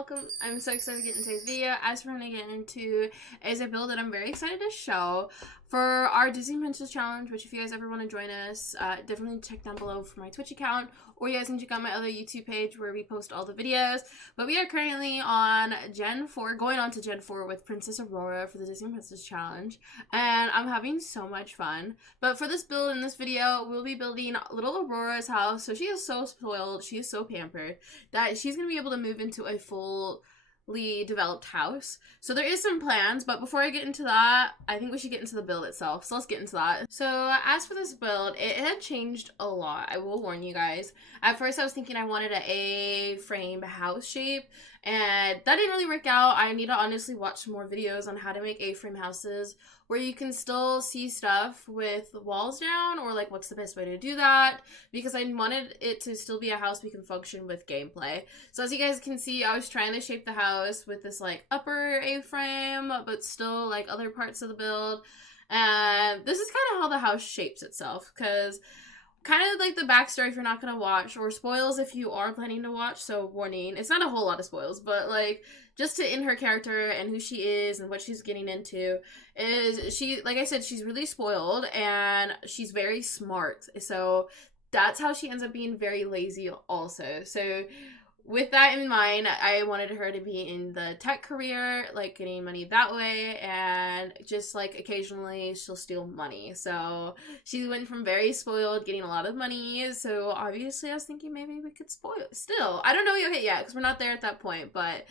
welcome. I'm so excited to get into today's video. As we're going to get into is a build that I'm very excited to show for our Disney Princess Challenge, which if you guys ever want to join us, definitely check down below for my Twitch account, or you guys can check out my other YouTube page where we post all the videos. But we are currently on Gen 4, going on to Gen 4 with Princess Aurora for the Disney Princess Challenge, and I'm having so much fun. But for this build in this video, we'll be building little Aurora's house. So she is so spoiled, she is so pampered, that she's going to be able to move into a fully developed house. So there is some plans, but before I get into that, I think we should get into the build itself. So let's get into that. So as for this build, it had changed a lot. I will warn you guys. At first I was thinking I wanted an A-frame house shape, and that didn't really work out. I need to honestly watch some more videos on how to make A-frame houses where you can still see stuff with the walls down, or like what's the best way to do that, because I wanted it to still be a house we can function with gameplay. So as you guys can see, I was trying to shape the house with this like upper A-frame, but still like other parts of the build. And this is kind of how the house shapes itself, because kind of like the backstory if you're not going to watch, or spoils if you are planning to watch, so warning, it's not a whole lot of spoils, but like just to in her character and who she is and what she's getting into is she, like I said, she's really spoiled and she's very smart, so that's how she ends up being very lazy also. So with that in mind, I wanted her to be in the tech career, like getting money that way, and just like occasionally she'll steal money. So she went from very spoiled, getting a lot of money. So obviously I was thinking maybe we could spoil it. Still, I don't know yet because we're not there at that point, but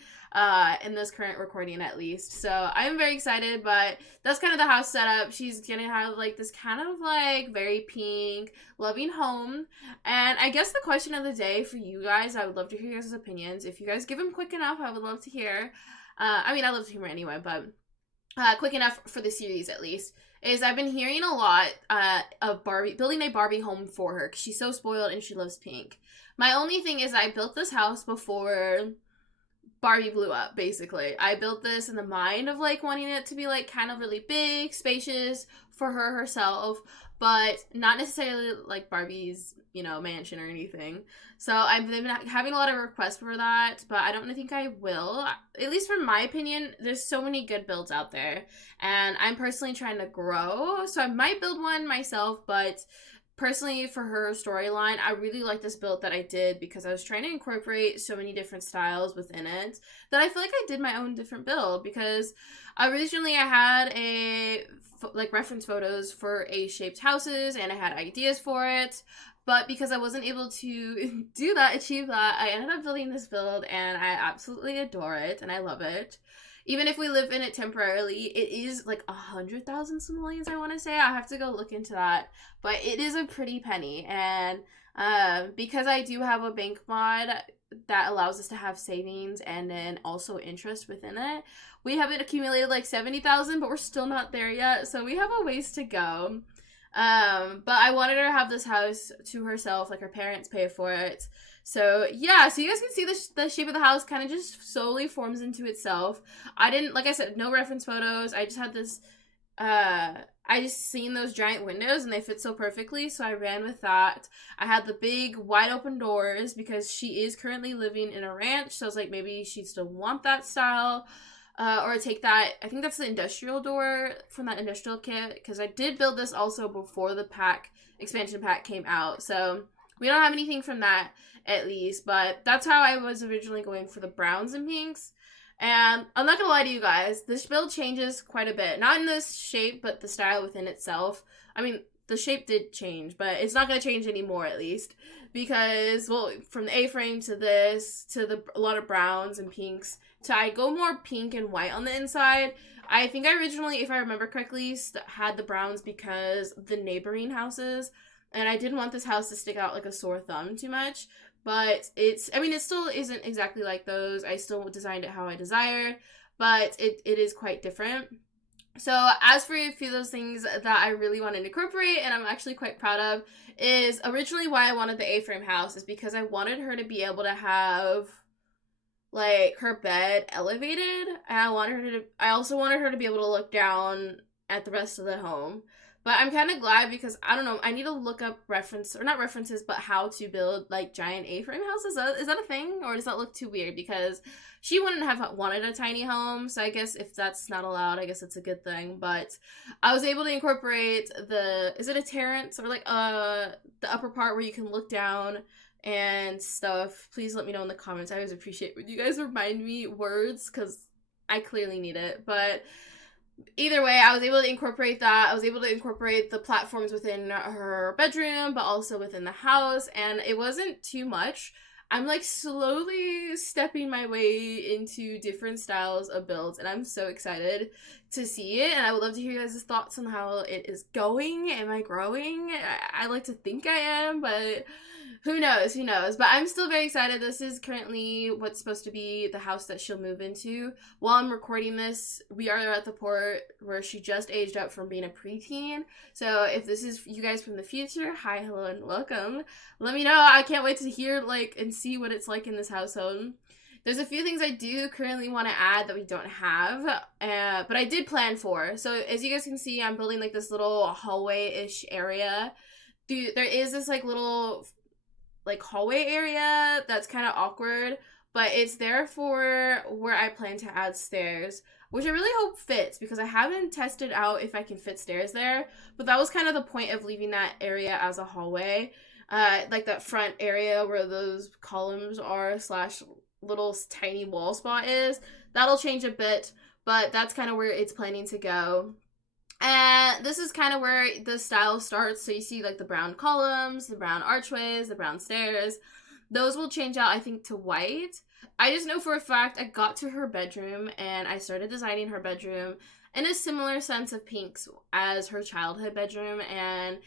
in this current recording at least. So I'm very excited, but that's kind of the house setup. She's gonna have like this kind of like very pink, loving home. And I guess the question of the day for you guys, I would love to hear your guys' opinions. If you guys give them quick enough, I would love to hear. I mean, I love to hear anyway, but quick enough for the series at least. Is I've been hearing a lot of Barbie, building a Barbie home for her because she's so spoiled and she loves pink. My only thing is I built this house before Barbie blew up, basically. I built this in the mind of like wanting it to be like kind of really big, spacious for her herself, but not necessarily like Barbie's, you know, mansion or anything. So I've been having a lot of requests for that, but I don't think I will. At least from my opinion, there's so many good builds out there, and I'm personally trying to grow, so I might build one myself, but personally, for her storyline, I really like this build that I did because I was trying to incorporate so many different styles within it that I feel like I did my own different build, because originally I had like reference photos for A-shaped houses and I had ideas for it, but because I wasn't able to achieve that, I ended up building this build and I absolutely adore it and I love it. Even if we live in it temporarily, it is like 100,000 simoleons, I want to say. I have to go look into that. But it is a pretty penny. And because I do have a bank mod that allows us to have savings and then also interest within it, we haven't accumulated like 70,000, but we're still not there yet. So we have a ways to go. But I wanted her to have this house to herself, like her parents pay for it. So yeah, so you guys can see the shape of the house kind of just slowly forms into itself. I didn't, like I said, no reference photos. I just had this, I just seen those giant windows and they fit so perfectly, so I ran with that. I had the big wide open doors because she is currently living in a ranch, so I was like, maybe she'd still want that style. Or take that, I think that's the industrial door from that industrial kit, because I did build this also before the expansion pack came out, so we don't have anything from that at least, but that's how I was originally going for the browns and pinks. And I'm not gonna lie to you guys, this build changes quite a bit. Not in this shape, but the style within itself. I mean, the shape did change, but it's not gonna change anymore at least, because, well, from the A-frame to this, to a lot of browns and pinks, to I go more pink and white on the inside. I think I originally, if I remember correctly, had the browns because the neighboring houses, and I didn't want this house to stick out like a sore thumb too much. But it still isn't exactly like those. I still designed it how I desired, but it is quite different. So as for a few of those things that I really wanted to incorporate, and I'm actually quite proud of, is originally why I wanted the A-frame house is because I wanted her to be able to have like her bed elevated, and I also wanted her to be able to look down at the rest of the home. But I'm kind of glad because I don't know. I need to look up not references, but how to build like giant A-frame houses. Is that a thing, or does that look too weird? Because she wouldn't have wanted a tiny home, so I guess if that's not allowed, I guess it's a good thing. But I was able to incorporate is it a terrace or like the upper part where you can look down and stuff. Please let me know in the comments. I always appreciate when you guys remind me words because I clearly need it, but. Either way, I was able to incorporate that. I was able to incorporate the platforms within her bedroom, but also within the house, and it wasn't too much. I'm like slowly stepping my way into different styles of builds, and I'm so excited to see it. And I would love to hear you guys' thoughts on how it is going. Am I growing? I like to think I am, but who knows? Who knows? But I'm still very excited. This is currently what's supposed to be the house that she'll move into. While I'm recording this, we are at the port where she just aged up from being a preteen. So if this is you guys from the future, hi, hello, and welcome. Let me know. I can't wait to hear and see what it's like in this household. There's a few things I do currently want to add that we don't have, but I did plan for. So as you guys can see, I'm building like this little hallway-ish area. There is this like little like hallway area that's kind of awkward, but it's there for where I plan to add stairs, which I really hope fits because I haven't tested out if I can fit stairs there, but that was kind of the point of leaving that area as a hallway, like that front area where those columns are slash little tiny wall spot is. That'll change a bit, but that's kind of where it's planning to go. And this is kind of where the style starts. So you see like the brown columns, the brown archways, the brown stairs. Those will change out, I think, to white. I just know for a fact I got to her bedroom and I started designing her bedroom in a similar sense of pinks as her childhood bedroom. And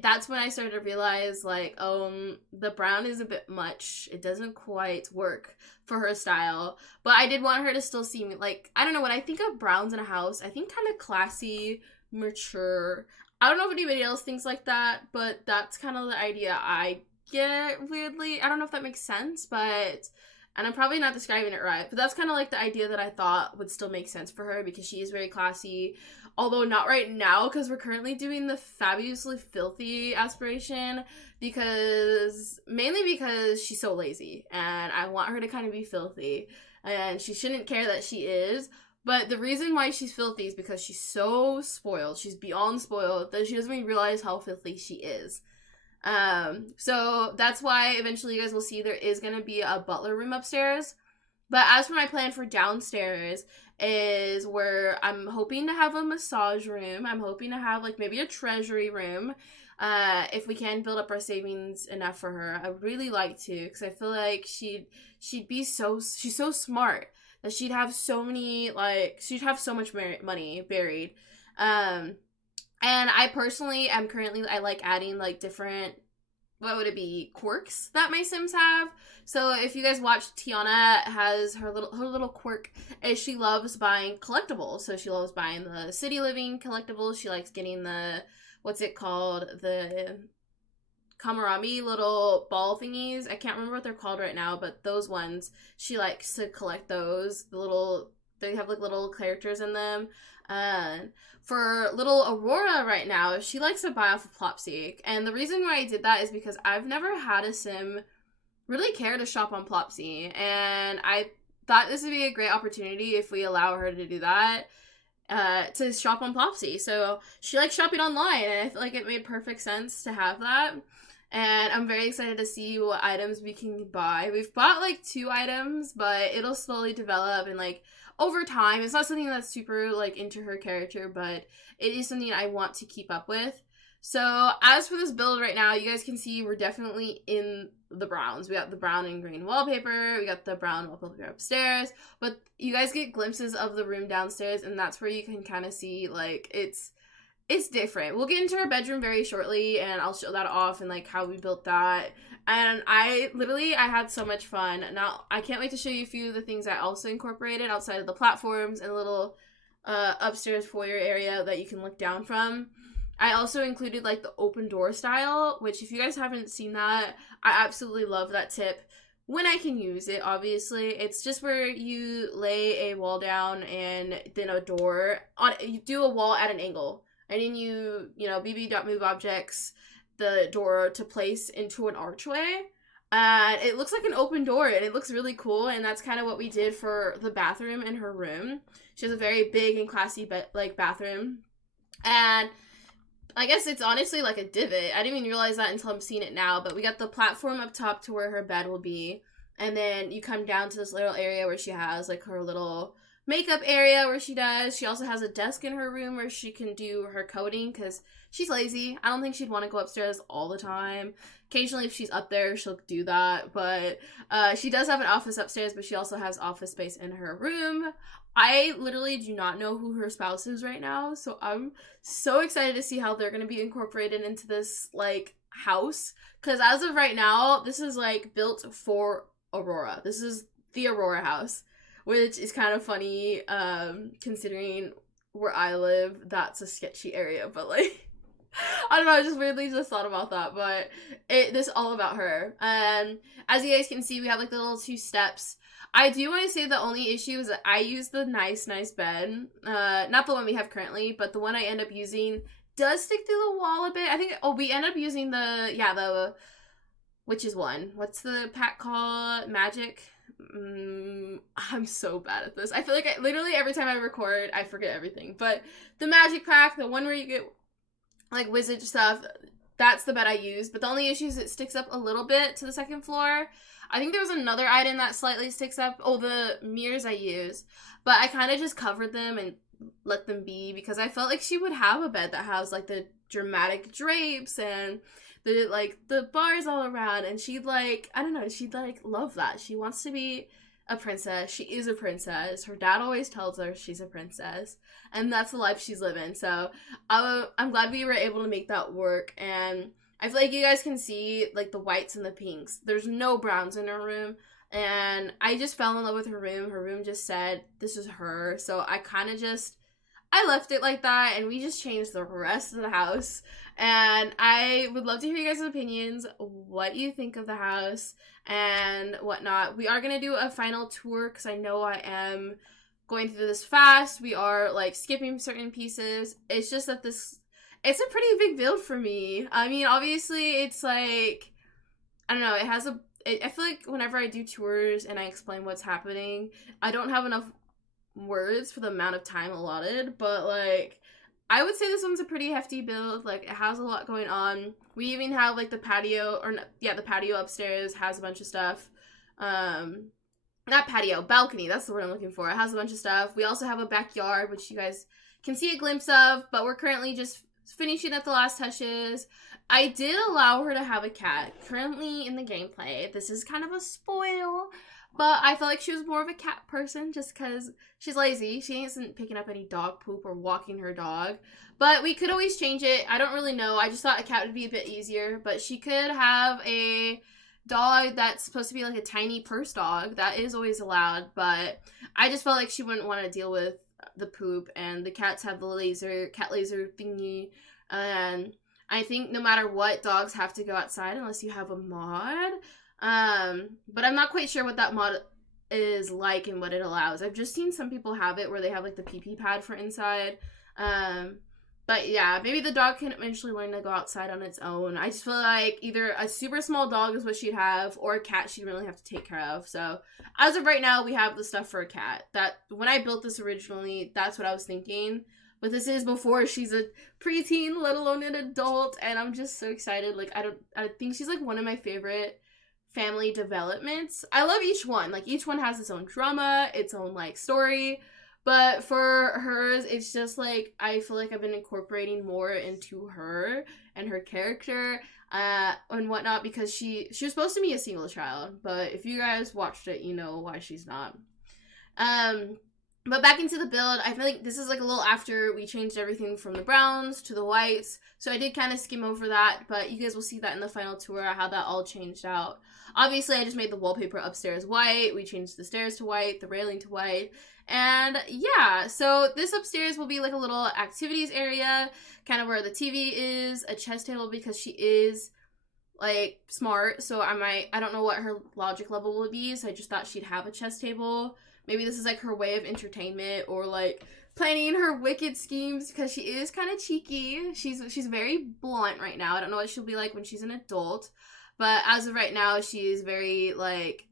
that's when I started to realize like, the brown is a bit much. It doesn't quite work for her style. But I did want her to still see me like, I don't know, when I think of browns in a house, I think kind of classy, mature. I don't know if anybody else thinks like that, but that's kind of the idea I get, weirdly. I don't know if that makes sense, and I'm probably not describing it right, but that's kind of like the idea that I thought would still make sense for her because she is very classy, although not right now because we're currently doing the fabulously filthy aspiration mainly because she's so lazy and I want her to kind of be filthy and she shouldn't care that she is. But the reason why she's filthy is because she's so spoiled. She's beyond spoiled that she doesn't even realize how filthy she is. So that's why eventually you guys will see there is going to be a butler room upstairs. But as for my plan for downstairs is where I'm hoping to have a massage room. I'm hoping to have like maybe a treasury room. If we can build up our savings enough for her. I would really like to because I feel like she's so smart. That she'd have so much money buried. And I personally am I like adding like different, what would it be, quirks that my Sims have. So if you guys watch, Tiana has her little quirk is she loves buying collectibles. So she loves buying the city living collectibles. She likes getting the, what's it called, the Kamarami little ball thingies. I can't remember what they're called right now, but those ones, she likes to collect those. They have like little characters in them. For little Aurora right now, she likes to buy off of Plopsy. And the reason why I did that is because I've never had a Sim really care to shop on Plopsy. And I thought this would be a great opportunity if we allow her to do that. To shop on Plopsy. So she likes shopping online, and I feel like it made perfect sense to have that. And I'm very excited to see what items we can buy. We've bought like 2 items, but it'll slowly develop and like over time. It's not something that's super like into her character, but it is something I want to keep up with. So as for this build right now, you guys can see we're definitely in the browns. We got the brown and green wallpaper. We got the brown wallpaper upstairs. But you guys get glimpses of the room downstairs, and that's where you can kind of see like it's different. We'll get into our bedroom very shortly, and I'll show that off and like how we built that. And I had so much fun. Now I can't wait to show you a few of the things I also incorporated outside of the platforms and a little upstairs foyer area that you can look down from. I also included like the open door style, which if you guys haven't seen that, I absolutely love that tip. When I can use it, obviously. It's just where you lay a wall down and then a door. You do a wall at an angle. and then BB.move objects the door to place into an archway. And it looks like an open door, and it looks really cool, and that's kind of what we did for the bathroom in her room. She has a very big and classy bathroom. And I guess it's honestly like a divot. I didn't even realize that until I'm seeing it now, but we got the platform up top to where her bed will be. And then you come down to this little area where she has like her little makeup area where she does. She also has a desk in her room where she can do her coding because she's lazy. I don't think she'd want to go upstairs all the time. Occasionally, if she's up there, she'll do that. But she does have an office upstairs, but she also has office space in her room. I literally do not know who her spouse is right now, so I'm so excited to see how they're going to be incorporated into this, like, house. Because as of right now, this is, like, built for Aurora. This is the Aurora house, which is kind of funny, considering where I live, that's a sketchy area, but, like, I don't know, I just weirdly just thought about that, but this is all about her. And as you guys can see, we have, like, the little 2 steps. I do want to say the only issue is that I use the nice bed. Not the one we have currently, but the one I end up using does stick through the wall a bit. I think, we end up using which is one? What's the pack called? Magic? I'm so bad at this. I feel like literally every time I record, I forget everything. But the magic pack, the one where you get, like, wizard stuff, that's the bed I use. But the only issue is it sticks up a little bit to the second floor. I think there was another item that slightly sticks up. Oh, the mirrors I use. But I kind of just covered them and let them be because I felt like she would have a bed that has, like, the dramatic drapes and the bars all around. And she'd, like, I don't know, she'd, like, love that. She wants to be a princess. She is a princess. Her dad always tells her she's a princess. And that's the life she's living. So I'm glad we were able to make that work. And I feel like you guys can see, like, the whites and the pinks. There's no browns in her room. And I just fell in love with her room. Her room just said, this is her. So I kind of I left it like that. And we just changed the rest of the house. And I would love to hear you guys' opinions. What you think of the house and whatnot. We are going to do a final tour because I know I am going through this fast. We are, like, skipping certain pieces. It's just that it's a pretty big build for me. I mean, obviously, it's like, I don't know, I feel like whenever I do tours and I explain what's happening, I don't have enough words for the amount of time allotted, but, like, I would say this one's a pretty hefty build. Like, it has a lot going on. We even have, like, the patio, the patio upstairs has a bunch of stuff. Not patio, balcony, that's the word I'm looking for. It has a bunch of stuff. We also have a backyard, which you guys can see a glimpse of, but we're currently just finishing up the last touches. I did allow her to have a cat. Currently in the gameplay, this is kind of a spoil, but I felt like she was more of a cat person just because she's lazy. She isn't picking up any dog poop or walking her dog, but we could always change it. I don't really know. I just thought a cat would be a bit easier, but she could have a dog that's supposed to be like a tiny purse dog. That is always allowed, but I just felt like she wouldn't want to deal with the poop, and the cats have the cat laser thingy, and I think no matter what, dogs have to go outside unless you have a mod, but I'm not quite sure what that mod is like and what it allows. I've just seen some people have it where they have, like, the pee-pee pad for inside, but yeah, maybe the dog can eventually learn to go outside on its own. I just feel like either a super small dog is what she'd have, or a cat she'd really have to take care of. So as of right now, we have the stuff for a cat. That when I built this originally, that's what I was thinking. But this is before she's a preteen, let alone an adult, and I'm just so excited. Like, I think she's, like, one of my favorite family developments. I love each one. Like, each one has its own drama, its own, like, story. But for hers, it's just, like, I feel like I've been incorporating more into her and her character and whatnot, because she was supposed to be a single child, but if you guys watched it, you know why she's not. But back into the build, I feel like this is, like, a little after we changed everything from the browns to the whites, so I did kind of skim over that, but you guys will see that in the final tour, how that all changed out. Obviously, I just made the wallpaper upstairs white, we changed the stairs to white, the railing to white, and yeah, so this upstairs will be, like, a little activities area, kind of where the TV is, a chess table, because she is, like, smart, so I don't know what her logic level will be, so I just thought she'd have a chess table. Maybe this is, like, her way of entertainment, or, like, planning her wicked schemes because she is kind of cheeky. She's very blunt right now. I don't know what she'll be like when she's an adult, but as of right now, she's very like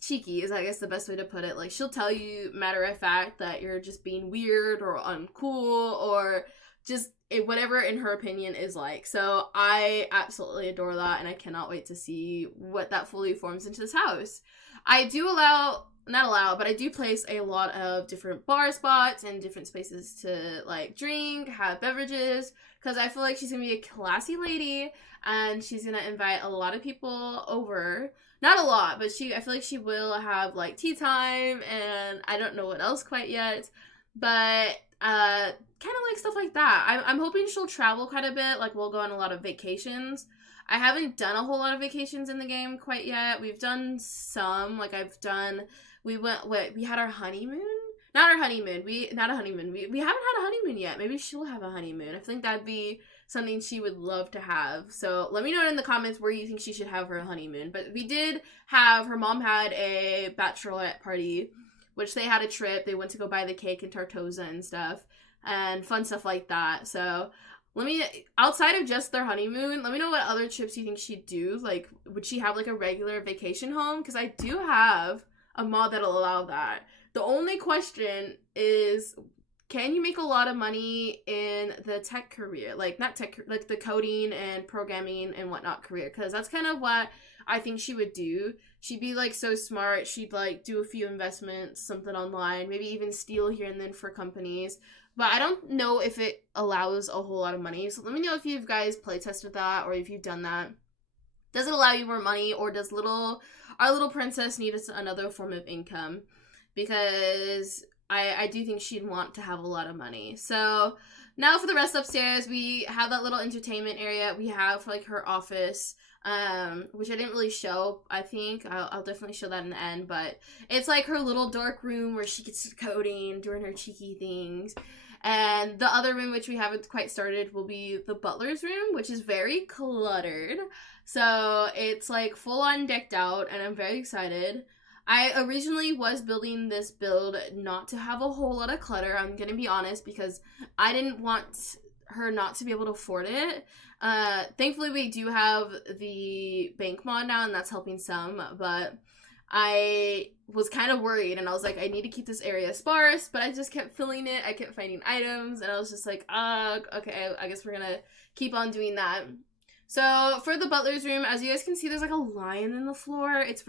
cheeky is I guess the best way to put it. Like she'll tell you matter of fact that you're just being weird or uncool or just whatever in her opinion is like. So I absolutely adore that, and I cannot wait to see what that fully forms into this house. I do I do place a lot of different bar spots and different spaces to like drink, have beverages, because I feel like she's gonna be a classy lady and she's gonna invite a lot of people over. Not a lot, but I feel like she will have like tea time and I don't know what else quite yet, but kind of like stuff like that. I'm hoping she'll travel quite a bit. Like we'll go on a lot of vacations. I haven't done a whole lot of vacations in the game quite yet. We've done some. Like we had our honeymoon. Not our honeymoon. Not a honeymoon. We haven't had a honeymoon yet. Maybe she'll have a honeymoon. I think that'd be something she would love to have. So let me know in the comments where you think she should have her honeymoon. But we did have, her mom had a bachelorette party, which they had a trip. They went to go buy the cake in Tartosa and stuff, and fun stuff like that. So outside of just their honeymoon, let me know what other trips you think she'd do. Like, would she have like a regular vacation home? Because I do have a mod that'll allow that. The only question is, can you make a lot of money in the tech career? Like, not tech, like the coding and programming and whatnot career. Because that's kind of what I think she would do. She'd be, like, so smart. She'd, like, do a few investments, something online. Maybe even steal here and then for companies. But I don't know if it allows a whole lot of money. So let me know if you guys play tested that or if you've done that. Does it allow you more money, or does our little princess need another form of income? Because I do think she'd want to have a lot of money. So now for the rest upstairs, we have that little entertainment area. We have like her office, which I didn't really show. I think I'll definitely show that in the end, but it's like her little dark room where she gets coding, doing her cheeky things. And the other room, which we haven't quite started, will be the butler's room, which is very cluttered. So it's like full on decked out, and I'm very excited. I originally was building this build not to have a whole lot of clutter, I'm gonna be honest, because I didn't want her not to be able to afford it. Thankfully we do have the bank mod now, and that's helping some, but I was kind of worried, and I was like, I need to keep this area sparse, but I just kept filling it. I kept finding items, and I was just like, okay, I guess we're gonna keep on doing that. So for the butler's room, as you guys can see, there's like a lion in the floor. It's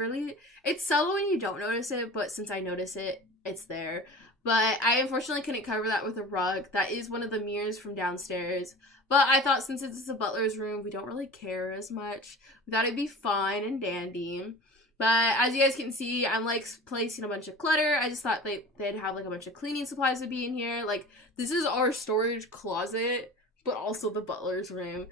subtle when you don't notice it, but since I notice it, it's there. But I unfortunately couldn't cover that with a rug. That is one of the mirrors from downstairs. But I thought since it's the butler's room, we don't really care as much. We thought it'd be fine and dandy. But as you guys can see, I'm like placing a bunch of clutter. I just thought they'd have like a bunch of cleaning supplies to be in here. Like, this is our storage closet, but also the butler's room.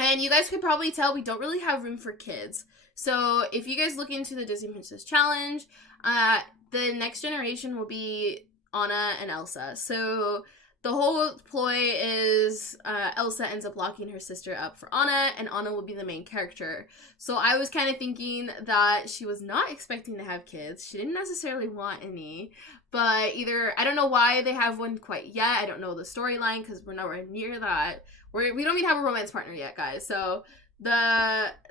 And you guys could probably tell we don't really have room for kids. So if you guys look into the Disney Princess Challenge, the next generation will be Anna and Elsa. So the whole ploy is Elsa ends up locking her sister up for Anna, and Anna will be the main character. So I was kind of thinking that she was not expecting to have kids. She didn't necessarily want any, but I don't know why they have one quite yet. I don't know the storyline because we're nowhere near that. We don't even have a romance partner yet, guys. So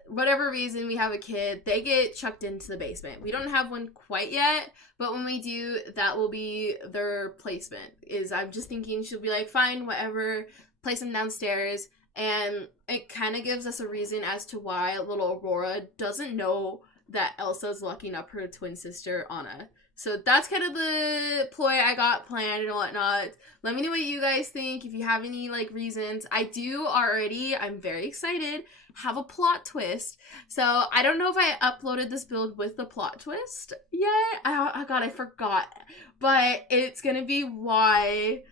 whatever reason we have a kid, they get chucked into the basement. We don't have one quite yet, but when we do, that will be their placement. I'm just thinking she'll be like, fine, whatever, place them downstairs. And it kind of gives us a reason as to why little Aurora doesn't know that Elsa's locking up her twin sister, Anna. So that's kind of the ploy I got planned and whatnot. Let me know what you guys think, if you have any, like, reasons. I do already, I'm very excited, have a plot twist. So I don't know if I uploaded this build with the plot twist yet. God, I forgot. But it's gonna be why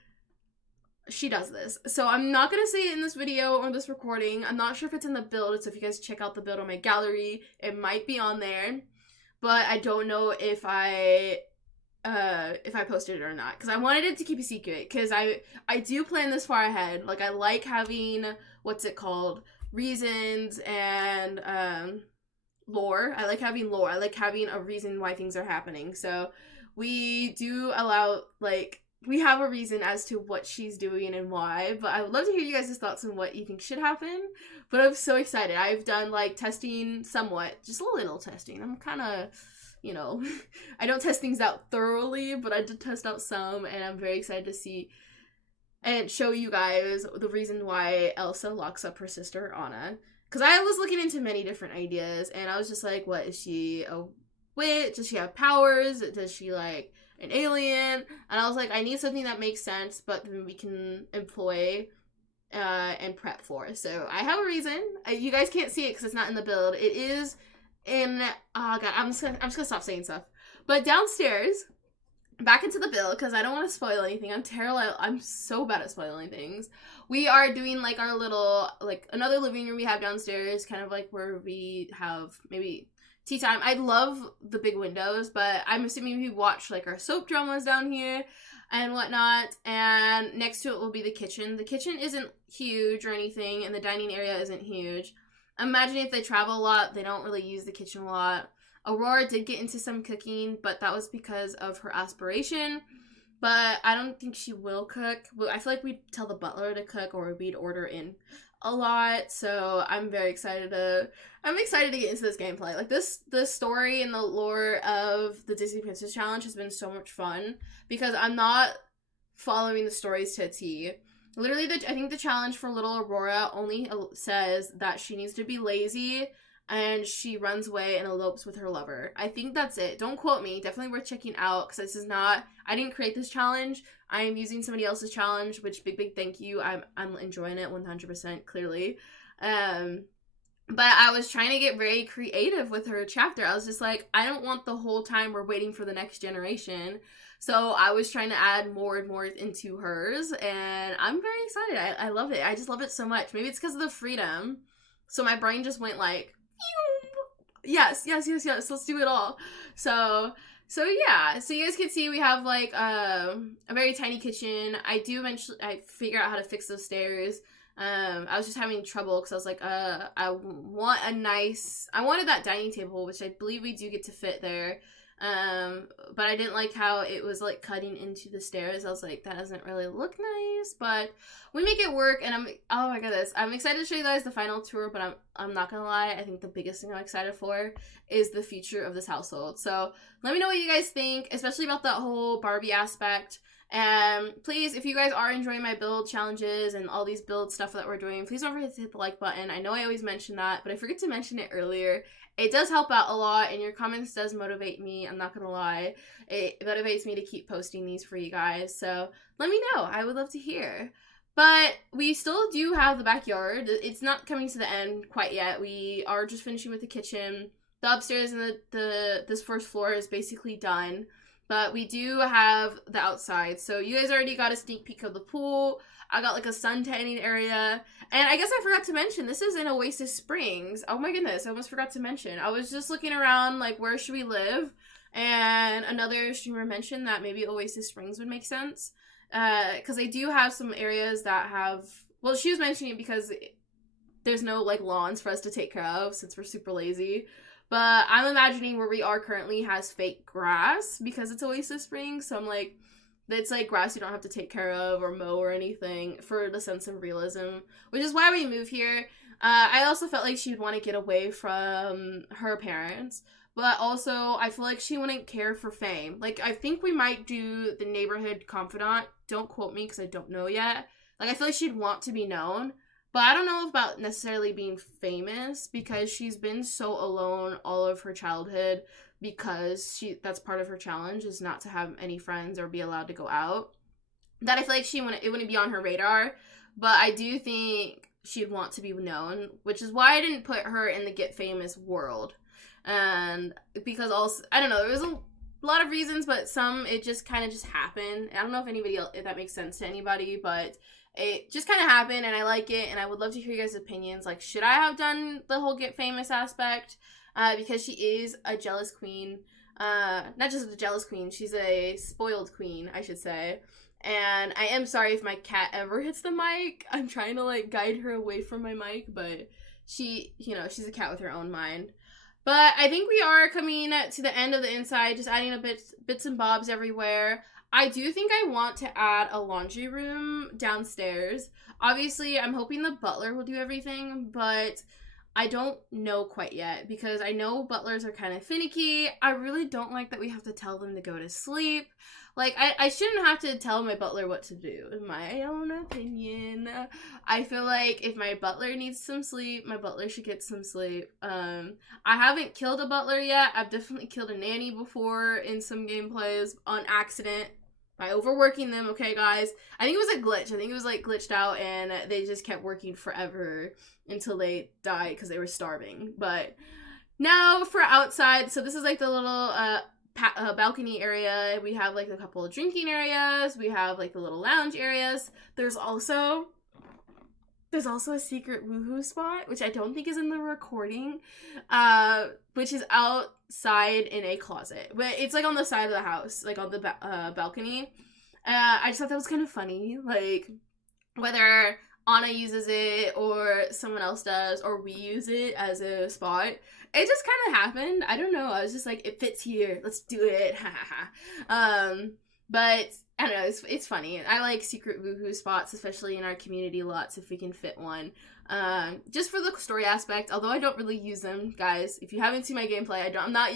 she does this. So I'm not gonna say it in this video or this recording. I'm not sure if it's in the build, so if you guys check out the build on my gallery, it might be on there. But I don't know if I posted it or not, because I wanted it to keep a secret, because I do plan this far ahead. Like, I like having, reasons and lore. I like having lore. I like having a reason why things are happening. So we do allow, like, we have a reason as to what she's doing and why, but I would love to hear you guys' thoughts on what you think should happen. But I'm so excited. I've done, like, testing somewhat, just a little testing. I'm kind of, you know, I don't test things out thoroughly, but I did test out some, and I'm very excited to see and show you guys the reason why Elsa locks up her sister, Anna. Because I was looking into many different ideas, and I was just like, what, is she a witch? Does she have powers? Does she, like, an alien? And I was like, I need something that makes sense, but then we can employ and prep for. So I have a reason. You guys can't see it because it's not in the build. It is in, oh god, I'm just gonna stop saying stuff. But downstairs, back into the build, because I don't want to spoil anything. I'm terrible. I'm so bad at spoiling things. We are doing, like, our little, like, another living room we have downstairs, kind of like where we have maybe tea time. I love the big windows, but I'm assuming we watch, like, our soap dramas down here and whatnot. And next to it will be the kitchen. The kitchen isn't huge or anything, and the dining area isn't huge. Imagine if they travel a lot, they don't really use the kitchen a lot. Aurora did get into some cooking, but that was because of her aspiration. But I don't think she will cook. I feel like we'd tell the butler to cook, or we'd order in a lot. So I'm very excited to get into this gameplay. Like, the story and the lore of the Disney Princess Challenge has been so much fun because I'm not following the stories to a T. Literally, I think the challenge for little Aurora only says that she needs to be lazy and she runs away and elopes with her lover. I think that's it. Don't quote me. Definitely worth checking out, because this is not, I didn't create this challenge. I am using somebody else's challenge, which big thank you. I'm enjoying it 100%, clearly. But I was trying to get very creative with her chapter. I was just like, I don't want the whole time we're waiting for the next generation. So I was trying to add more and more into hers, and I'm very excited. I love it. I just love it so much. Maybe it's because of the freedom. So my brain just went like, yes, let's do it all. So yeah, so you guys can see we have, like, a very tiny kitchen. I figure out how to fix those stairs. I was just having trouble because I was like, I wanted that dining table, which I believe we do get to fit there. But I didn't like how it was, like, cutting into the stairs. I was like, that doesn't really look nice, but we make it work. And oh my goodness, I'm excited to show you guys the final tour, but I'm not gonna lie, I think the biggest thing I'm excited for is the future of this household. So let me know what you guys think, especially about that whole Barbie aspect. And please, if you guys are enjoying my build challenges and all these build stuff that we're doing, please don't forget to hit the like button. I know I always mention that, but I forget to mention it earlier. It does help out a lot, and your comments does motivate me. I'm not gonna lie. It motivates me to keep posting these for you guys. So let me know. I would love to hear. But we still do have the backyard. It's not coming to the end quite yet. We are just finishing with the kitchen. The upstairs and this first floor is basically done. But we do have the outside. So you guys already got a sneak peek of the pool. I got, like, a sun tanning area. And I guess I forgot to mention, this is in Oasis Springs. Oh my goodness, I almost forgot to mention. I was just looking around, like, where should we live? And another streamer mentioned that maybe Oasis Springs would make sense. Because they do have some areas that have... Well, she was mentioning it because there's no, like, lawns for us to take care of since we're super lazy. But I'm imagining where we are currently has fake grass because it's Oasis Springs. So I'm like... It's like grass you don't have to take care of or mow or anything for the sense of realism, which is why we move here. I also felt like she'd want to get away from her parents, but also I feel like she wouldn't care for fame. Like, I think we might do the neighborhood confidant. Don't quote me because I don't know yet. Like, I feel like she'd want to be known, but I don't know about necessarily being famous because she's been so alone all of her childhood. Because that's part of her challenge is not to have any friends or be allowed to go out. That I feel like it wouldn't be on her radar, but I do think she'd want to be known, which is why I didn't put her in the get famous world. And because also, I don't know, there was a lot of reasons, but some it just kind of just happened. I don't know if that makes sense to anybody, but it just kind of happened, and I like it, and I would love to hear you guys' opinions. Like, should I have done the whole get famous aspect? Because she is a jealous queen. Not just a jealous queen, she's a spoiled queen, I should say. And I am sorry if my cat ever hits the mic. I'm trying to, like, guide her away from my mic, but she's a cat with her own mind. But I think we are coming to the end of the inside, just adding a bits and bobs everywhere. I do think I want to add a laundry room downstairs. Obviously, I'm hoping the butler will do everything, but I don't know quite yet because I know butlers are kind of finicky. I really don't like that we have to tell them to go to sleep. Like, I shouldn't have to tell my butler what to do, in my own opinion. I feel like if my butler needs some sleep, my butler should get some sleep. I haven't killed a butler yet. I've definitely killed a nanny before in some gameplays on accident by overworking them, okay, guys? I think it was a glitch. I think it was, like, glitched out, and they just kept working forever until they died because they were starving. But now for outside, so this is, like, the little, balcony area. We have like a couple of drinking areas. We have like the little lounge areas. There's also a secret woohoo spot, which I don't think is in the recording, which is outside in a closet. But it's like on the side of the house, like on the balcony. I just thought that was kind of funny, like whether Anna uses it or someone else does or we use it as a spot. It just kind of happened. I don't know. I was just like, it fits here. Let's do it. But I don't know. It's funny. I like secret woohoo spots, especially in our community lots if we can fit one. Just for the story aspect. Although I don't really use them, guys. If you haven't seen my gameplay, I'm not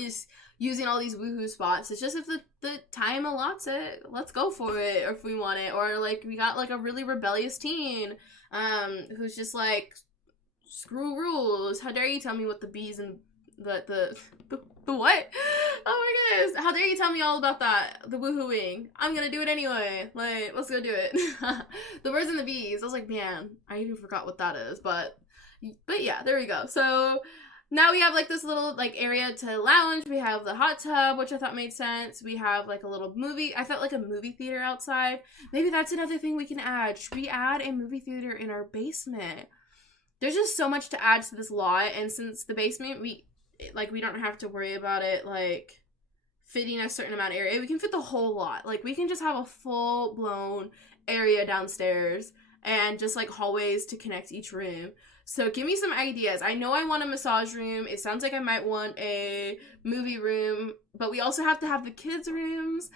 using all these woohoo spots. It's just if the time allots it, let's go for it. Or if we want it, or like we got like a really rebellious teen, who's just like, screw rules. How dare you tell me what the bees and the what? Oh my goodness. How dare you tell me all about that? The woohooing. I'm gonna do it anyway. Like, let's go do it. The birds and the bees. I was like, man, I even forgot what that is. But yeah, there we go. So now we have like this little like area to lounge. We have the hot tub, which I thought made sense. We have like a little movie. I felt like a movie theater outside. Maybe that's another thing we can add. Should we add a movie theater in our basement? There's just so much to add to this lot, and since the basement, we don't have to worry about it, like, fitting a certain amount of area. We can fit the whole lot. Like, we can just have a full-blown area downstairs and just, like, hallways to connect each room. So give me some ideas. I know I want a massage room. It sounds like I might want a movie room, but we also have to have the kids' rooms.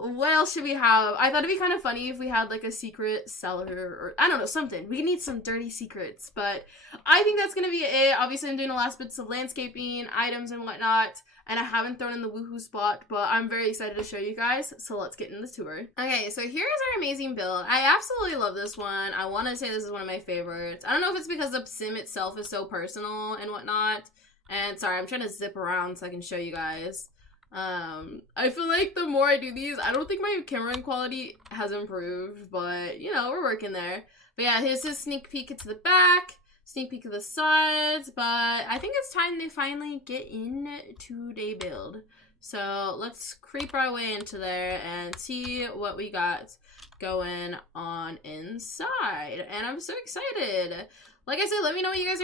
What else should we have? I thought it'd be kind of funny if we had, like, a secret cellar or, I don't know, something. We need some dirty secrets, but I think that's going to be it. Obviously, I'm doing the last bits of landscaping, items, and whatnot, and I haven't thrown in the woohoo spot, but I'm very excited to show you guys, so let's get into the tour. Okay, so here's our amazing build. I absolutely love this one. I want to say this is one of my favorites. I don't know if it's because the sim itself is so personal and whatnot, and sorry, I'm trying to zip around so I can show you guys. I feel like the more I do these, I don't think my camera quality has improved, but, you know, we're working there. But yeah, here's a sneak peek to the back, sneak peek of the sides, but I think it's time to finally get into the build. So let's creep our way into there and see what we got going on inside. And I'm so excited. Like I said, let me know what you guys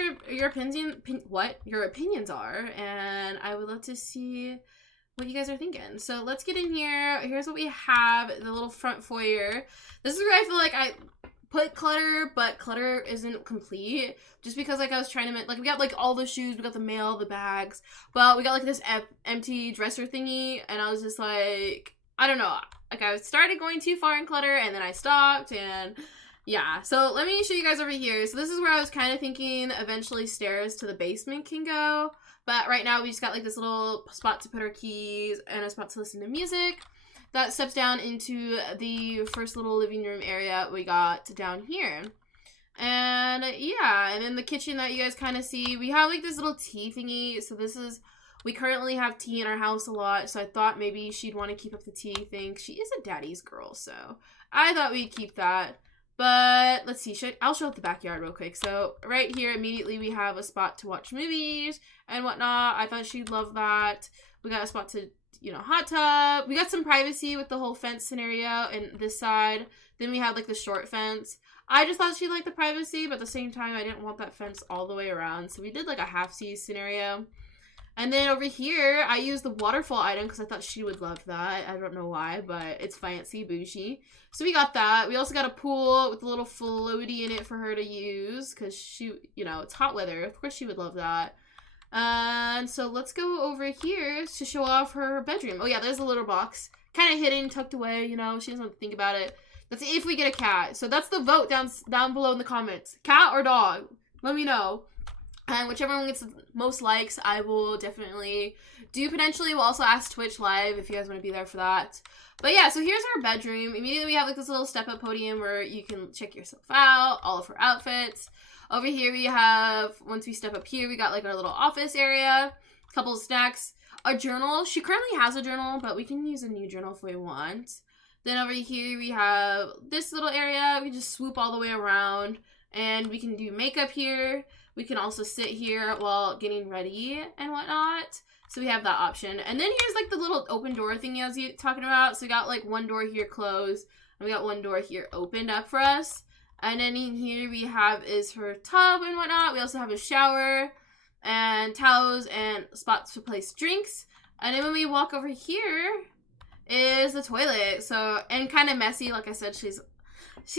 your opinions are, and I would love to see what you guys are thinking. So let's get in here. Here's what we have, the little front foyer. This is where I feel like I put clutter, but clutter isn't complete. Just because like I was trying to make, like we got like all the shoes, we got the mail, the bags, but we got like this empty dresser thingy, and I was just like, I don't know. Like I started going too far in clutter, and then I stopped, and yeah. So let me show you guys over here. So this is where I was kind of thinking eventually stairs to the basement can go. But right now we just got like this little spot to put our keys and a spot to listen to music. That steps down into the first little living room area we got down here. And yeah, and in the kitchen that you guys kind of see, we have like this little tea thingy. So we currently have tea in our house a lot. So I thought maybe she'd want to keep up the tea thing. She is a daddy's girl, so I thought we'd keep that. But let's see, I'll show up the backyard real quick. So right here, immediately we have a spot to watch movies and whatnot. I thought she'd love that. We got a spot to, you know, hot tub. We got some privacy with the whole fence scenario and this side. Then we had like the short fence. I just thought she'd like the privacy, but at the same time, I didn't want that fence all the way around. So we did like a half-C scenario. And then over here, I used the waterfall item because I thought she would love that. I don't know why, but it's fancy, bougie. So we got that. We also got a pool with a little floaty in it for her to use because she, you know, it's hot weather. Of course she would love that. And so let's go over here to show off her bedroom. Oh yeah, there's a litter box. Kind of hidden, tucked away, you know, she doesn't have to think about it. That's if we get a cat. So that's the vote down below in the comments. Cat or dog? Let me know. And whichever one gets the most likes, I will definitely do potentially. We'll also ask Twitch live if you guys want to be there for that. But yeah, so here's our bedroom. Immediately we have like this little step-up podium where you can check yourself out, all of her outfits. Over here we have, once we step up here, we got like our little office area, a couple of snacks, a journal. She currently has a journal, but we can use a new journal if we want. Then over here we have this little area. We can just swoop all the way around and we can do makeup here. We can also sit here while getting ready and whatnot. So we have that option. And then here's like the little open door thing I was talking about. So we got like one door here closed and we got one door here opened up for us. And then in here we have is her tub and whatnot. We also have a shower and towels and spots to place drinks. And then when we walk over here is the toilet. So, and kind of messy. Like I said, she's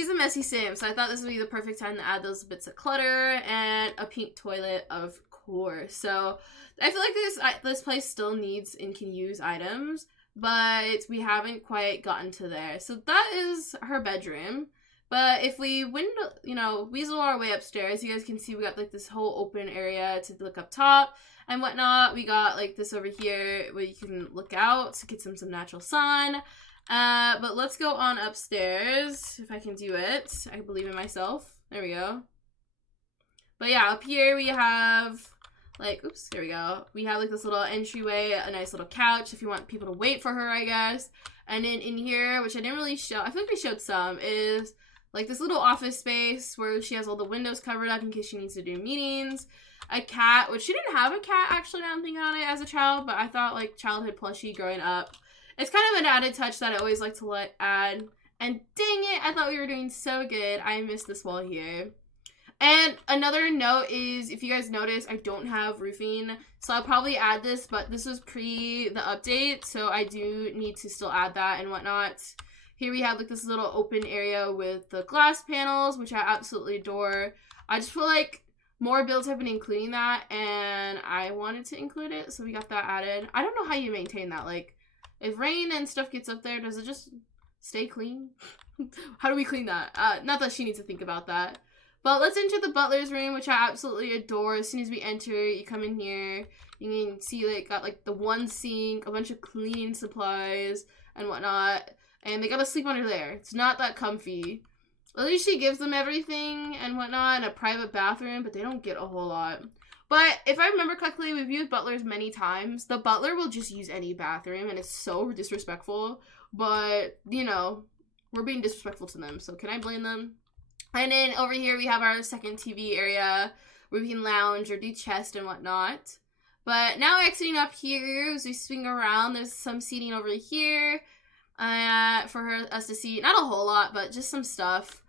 a messy sim. So I thought this would be the perfect time to add those bits of clutter and a pink toilet, of course. So I feel like this place still needs and can use items, but we haven't quite gotten to there. So that is her bedroom. But if we weasel our way upstairs, you guys can see we got like this whole open area to look up top and whatnot. We got like this over here where you can look out to get some natural sun. But let's go on upstairs if I can do it. I believe in myself. There we go. But yeah, up here we have like, oops, there we go. We have like this little entryway, a nice little couch if you want people to wait for her, I guess. And then in here, which I didn't really show, I feel like we showed some, is like this little office space where she has all the windows covered up in case she needs to do meetings. A cat, which she didn't have a cat actually, now I'm thinking on it, as a child, but I thought like childhood plushie growing up. It's kind of an added touch that I always like to add. And dang it, I thought we were doing so good. I missed this wall here. And another note is, if you guys notice, I don't have roofing. So I'll probably add this, but this was pre the update. So I do need to still add that and whatnot. Here we have like this little open area with the glass panels, which I absolutely adore. I just feel like more builds have been including that, and I wanted to include it. So we got that added. I don't know how you maintain that. Like, if rain and stuff gets up there, does it just stay clean? How do we clean that? Not that she needs to think about that. But let's enter the butler's room, which I absolutely adore. As soon as we enter, you come in here. You can see like got like the one sink, a bunch of cleaning supplies and whatnot. And they gotta sleep under there. It's not that comfy. At least she gives them everything and whatnot, and a private bathroom, but they don't get a whole lot. But if I remember correctly, we've used butlers many times. The butler will just use any bathroom, and it's so disrespectful. But, you know, we're being disrespectful to them, so can I blame them? And then over here we have our second TV area where we can lounge or do chest and whatnot. But now exiting up here, as we swing around, there's some seating over here for us to see. Not a whole lot, but just some stuff.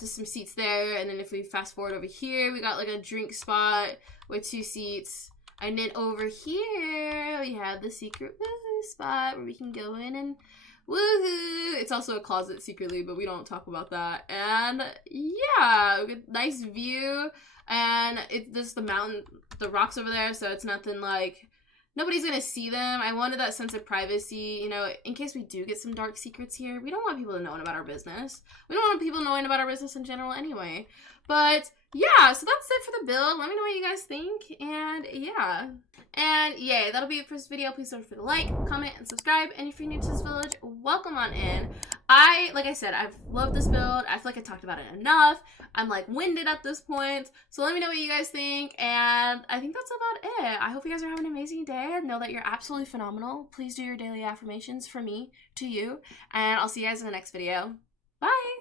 Just some seats there. And then if we fast forward over here, we got like a drink spot with 2 seats. And then over here, we have the secret woohoo spot where we can go in and woohoo! It's also a closet secretly, but we don't talk about that. And yeah, nice view. And it's just the mountain, the rocks over there, so it's nothing like, nobody's gonna see them. I wanted that sense of privacy, you know, in case we do get some dark secrets here. We don't want people knowing about our business. We don't want people knowing about our business in general anyway. But yeah, so that's it for the build. Let me know what you guys think. And yeah. And yay, that'll be it for this video. Please don't forget to like, comment, and subscribe. And if you're new to this village, welcome on in. Like I said, I've loved this build. I feel like I talked about it enough. I'm like winded at this point. So let me know what you guys think. And I think that's about it. I hope you guys are having an amazing day and know that you're absolutely phenomenal. Please do your daily affirmations from me to you. And I'll see you guys in the next video. Bye!